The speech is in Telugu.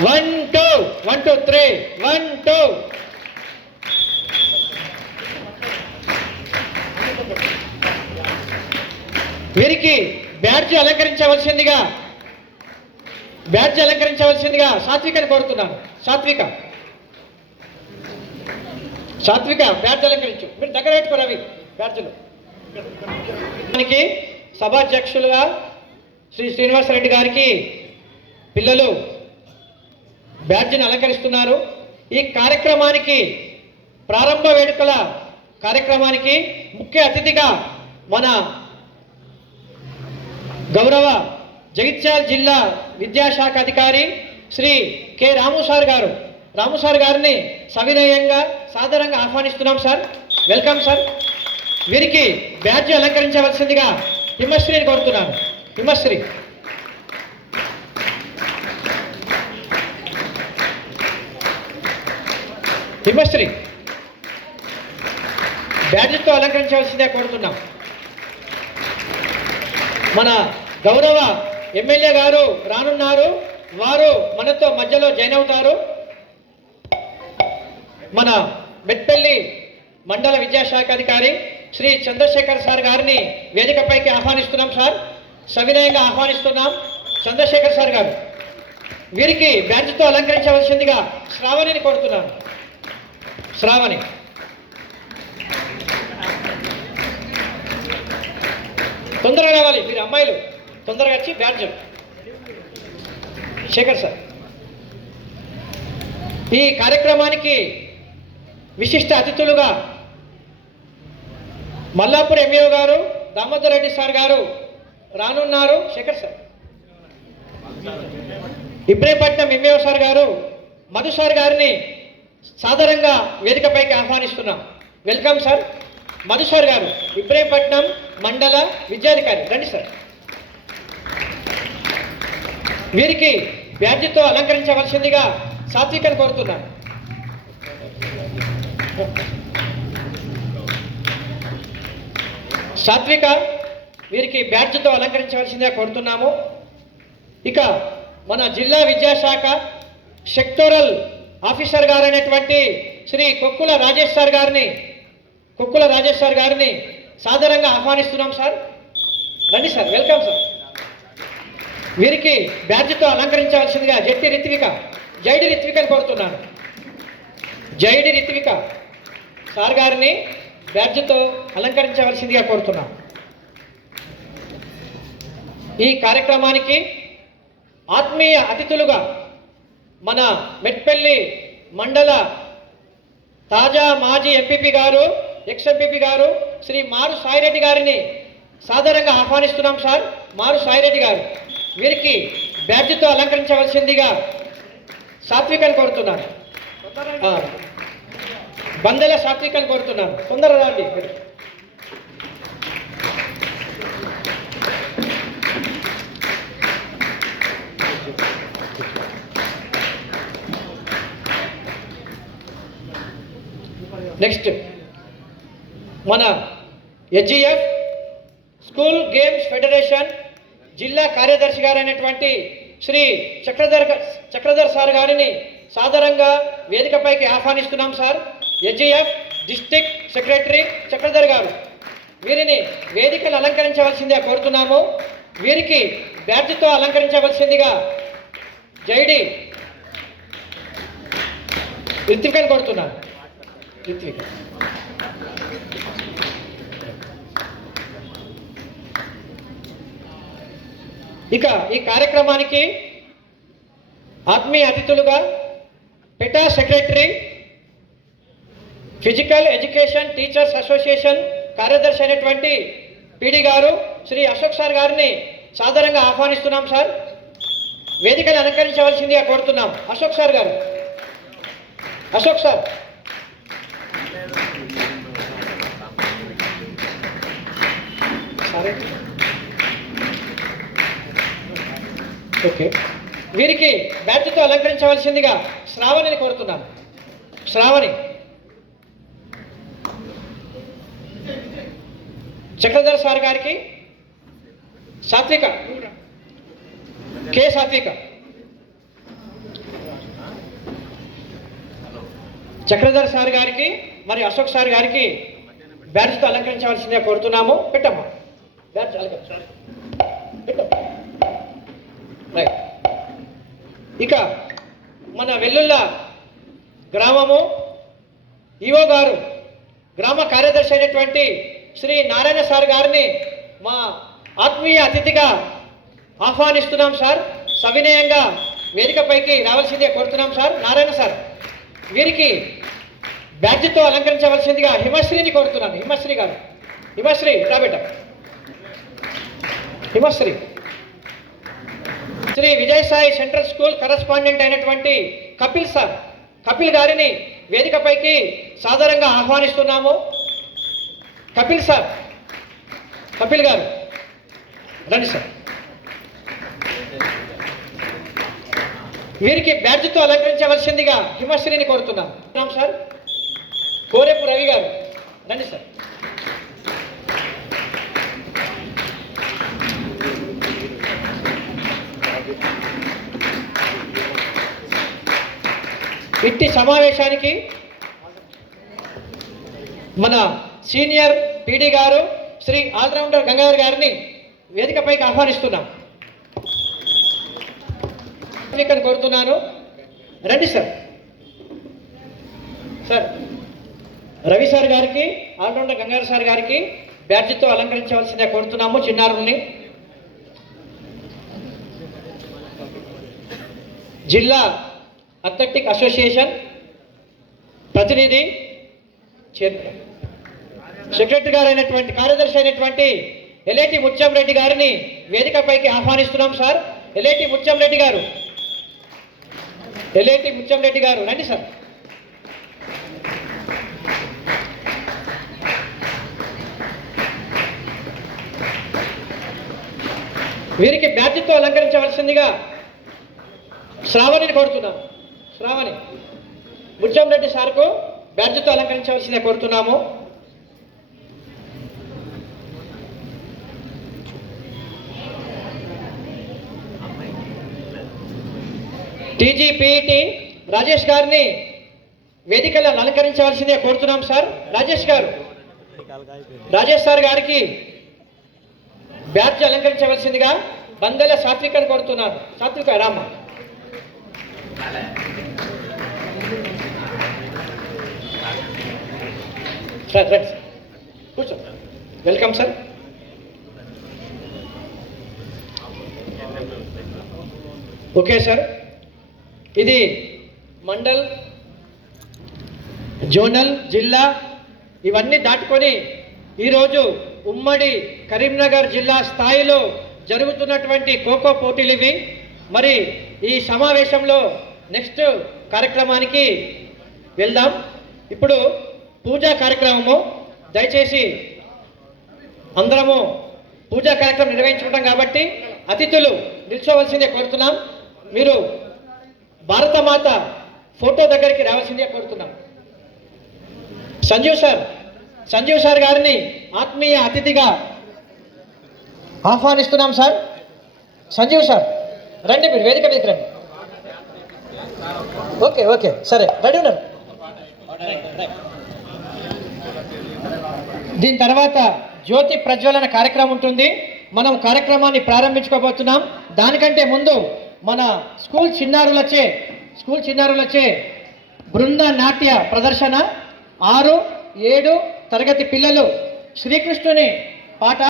1 2 1 2 3 1 2. వీరికి బ్యాడ్జ్ అలంకరించవలసిందిగా సాత్వికని కోరుతున్నాను. సాత్విక బ్యాడ్జ్ అలంకరించు. మీరు దగ్గర పెట్టుకోరు అవి బ్యాడ్జ్లు. దానికి సభాధ్యక్షులుగా శ్రీ శ్రీనివాసరెడ్డి గారికి పిల్లలు బ్యాడ్జిని అలంకరిస్తున్నారు. ఈ కార్యక్రమానికి ప్రారంభ వేడుకల కార్యక్రమానికి ముఖ్య అతిథిగా మన గౌరవ జగిత్యాల జిల్లా విద్యాశాఖ అధికారి శ్రీ కె రాము సార్ గారిని సవినయంగా సాదరంగా ఆహ్వానిస్తున్నాం సార్. Welcome sir. వీరికి బ్యాడ్జ్ అలంకరించవలసిందిగా హిమశ్రీని కోరుతున్నాను. హిమశ్రీ బ్యాడ్జ్తో అలంకరించవలసిందిగా కోరుతున్నాం. మన గౌరవ ఎమ్మెల్యే గారు రానున్నారు. వారు మనతో మధ్యలో జాయిన్ అవుతారు. మన మెట్పల్లి మండల విద్యాశాఖ అధికారి శ్రీ చంద్రశేఖర్ సార్ గారిని వేదికపైకి ఆహ్వానిస్తున్నాం సార్. సవినయంగా ఆహ్వానిస్తున్నాం. చంద్రశేఖర్ సార్ గారు వీరికి బ్యాడ్జ్తో అలంకరించవలసిందిగా శ్రావణిని కోరుతున్నాను. శ్రావణి తొందరగా రావాలి. మీరు అమ్మాయిలు తొందరగా వచ్చి బ్యాడ్జ్. శేఖర్ సార్ ఈ కార్యక్రమానికి విశిష్ట అతిథులుగా మల్లాపూర్ ఎంఈఓ గారు దామోదర్ రెడ్డి సార్ గారు రానున్నారు. Shekhar sir Ibrahimpatnam MEO sir గారు మధు సార్ గారిని సాదరంగా వేదికపైకి ఆహ్వానిస్తున్నాం. Welcome sir. మధు సార్ గారు ఇబ్రహీంపట్నం మండల విద్యాధికారి రండి సార్. వీరికి బ్యాడ్జ్తో అలంకరించవలసిందిగా సాత్వికని కోరుతున్నాను. సాత్విక వీరికి బ్యాడ్జ్తో అలంకరించవలసిందిగా కోరుతున్నాము. ఇక మన జిల్లా విద్యాశాఖ సెక్టోరల్ ఆఫీసర్ గారైనటువంటి శ్రీ కొక్కుల రాజేష్ సార్ గారిని సాదరంగా ఆహ్వానిస్తున్నాం సార్. రండి సార్. Welcome sir. వీరికి బ్యాడ్జ్తో అలంకరించవలసిందిగా జైడి రిత్వికని కోరుతున్నాను. జైడి రిత్విక సార్ గారిని బ్యాడ్జ్తో అలంకరించవలసిందిగా కోరుతున్నాం. ఈ కార్యక్రమానికి ఆత్మీయ అతిథులుగా మన మెట్పల్లి మండల తాజా మాజీ ఎంపీపీ గారు ఎక్స్ ఎంపీపీ గారు శ్రీ మారు సాయిరెడ్డి గారిని సాదరంగా ఆహ్వానిస్తున్నాం సార్. మారు సాయిరెడ్డి గారు వీరికి బ్యాడ్జ్తో అలంకరించవలసిందిగా సాత్వికని కోరుతున్నాను. బందెల సాత్వికని కోరుతున్నాను. తొందరగా రండి. నెక్స్ట్ మన హెచ్జిఎఫ్ స్కూల్ గేమ్స్ ఫెడరేషన్ జిల్లా కార్యదర్శి గారైనటువంటి శ్రీ చక్రధర్ సార్ గారిని సాదరంగా వేదికపైకి ఆహ్వానిస్తున్నాం sir. HGF district secretary Chakradhar గారు వీరిని వేదికను అలంకరించవలసిందిగా కోరుతున్నాము. వీరికి బ్యాడ్జ్తో అలంకరించవలసిందిగా జైడి రిత్వికని కోరుతున్నాను. రిత్విక ఇక ఈ కార్యక్రమానికి ఆత్మీయ అతిథులుగా PETA secretary physical education teachers association కార్యదర్శి అయినటువంటి పిడి గారు శ్రీ అశోక్ సార్ గారిని సాదరంగా ఆహ్వానిస్తున్నాం సార్. వేదికను అలంకరించవలసిందిగా కోరుతున్నాం. అశోక్ సార్ గారు. Ashok sir okay. వీరికి బ్యాడ్జ్తో అలంకరించవలసిందిగా శ్రావణిని కోరుతున్నాను. శ్రావణి చక్రధర్ సార్ గారికి సాత్విక చక్రధర్ సార్ గారికి మరి అశోక్ సార్ గారికి బ్యాడ్జ్తో అలంకరించవలసిందిగా కోరుతున్నాము. పెట్టమ్మా బ్యాడ్జ్ పెట్టమ్మా. రైట్. ఇక మన వెల్లుల్ల గ్రామము ఈవో గారు గ్రామ కార్యదర్శి అయినటువంటి శ్రీ నారాయణ సార్ గారిని మా ఆత్మీయ అతిథిగా ఆహ్వానిస్తున్నాం సార్. సవినయంగా వేదికపైకి రావాల్సిందే కోరుతున్నాం సార్. నారాయణ సార్ వీరికి బ్యాడ్జ్తో అలంకరించవలసిందిగా హిమశ్రీని కోరుతున్నాను. హిమశ్రీ గారు, హిమశ్రీ రాబెట్ట. Himasri Sri Vijayasai central school correspondent అయినటువంటి కపిల్ సార్, కపిల్ గారిని వేదికపైకి సాదరంగా ఆహ్వానిస్తున్నాము. కపిల్ సార్, కపిల్ గారు రండి సార్. వీరికి బ్యాడ్జ్తో అలంకరించవలసిందిగా హిమశ్రీని కోరుతున్నాం సార్. కోరేపు రవి గారు రండి సార్. ఇట్టి సమావేశానికి మన సీనియర్ పీడీ గారు శ్రీ ఆల్రౌండర్ గంగాధర్ గారిని వేదికపైకి ఆహ్వానిస్తున్నాం. కోరుతున్నాను. రండి సార్. సార్ రవి సార్ గారికి ఆల్రౌండర్ గంగాధర్ సార్ గారికి బ్యాడ్జ్తో అలంకరించవలసిందే కోరుతున్నాము చిన్నారుల్ని. జిల్లా అథ్లెటిక్ అసోసియేషన్ ప్రతినిధి సెక్రటరీ గారు అయినటువంటి కార్యదర్శి అయినటువంటి ఎల్ఏటి ముత్యంరెడ్డి గారిని వేదికపైకి ఆహ్వానిస్తున్నాం సార్. ఎల్ఏటి ముత్యంరెడ్డి గారు, ఎల్ఏటి ముత్యంరెడ్డి గారు రండి సార్. వీరికి బ్యాడ్జ్తో అలంకరించవలసిందిగా శ్రావణిని కోరుతున్నాను. శ్రావణి ముత్యంరెడ్డి సార్కు బ్యాడ్జ్తో అలంకరించవలసిందిగా కోరుతున్నాము. టీజీపీఈటీ రాజేష్ గారిని వేదికలో అలంకరించవలసిందే కోరుతున్నాం సార్. రాజేష్ గారు, రాజేష్ సార్ గారికి బ్యాడ్జ్ అలంకరించవలసిందిగా బందెల సాత్వికని కోరుతున్నాను. సాత్విక రామ. సార్ రండి సార్, కూర్చో. Welcome sir. Okay sir. ఇది మండల్, జోనల్, జిల్లా ఇవన్నీ దాటుకొని ఈరోజు ఉమ్మడి కరీంనగర్ జిల్లా స్థాయిలో జరుగుతున్నటువంటి ఖోఖో పోటీలు ఇవి. మరి ఈ సమావేశంలో నెక్స్ట్ కార్యక్రమానికి వెళ్దాం. ఇప్పుడు పూజా కార్యక్రమము. దయచేసి అందరము పూజా కార్యక్రమం నిర్వహించుకుంటాం కాబట్టి అతిథులు నిల్చోవలసిందే కోరుతున్నాం. మీరు భారతమాత ఫోటో దగ్గరికి రావాల్సిందే కోరుతున్నాం. సంజీవ్ సార్ గారిని ఆత్మీయ అతిథిగా ఆహ్వానిస్తున్నాం సార్. సంజీవ్ సార్ రండి, మీరు వేదిక మీదకి రండి. ఓకే ఓకే సరే, రెడీ ఉన్నారు. దీని తర్వాత జ్యోతి ప్రజ్వలన కార్యక్రమం ఉంటుంది. మనం కార్యక్రమాన్ని ప్రారంభించుకోబోతున్నాం. దానికంటే ముందు మన స్కూల్ చిన్నారులచే బృంద నాట్య ప్రదర్శన. 6, 7 తరగతి పిల్లలు శ్రీకృష్ణుని పాట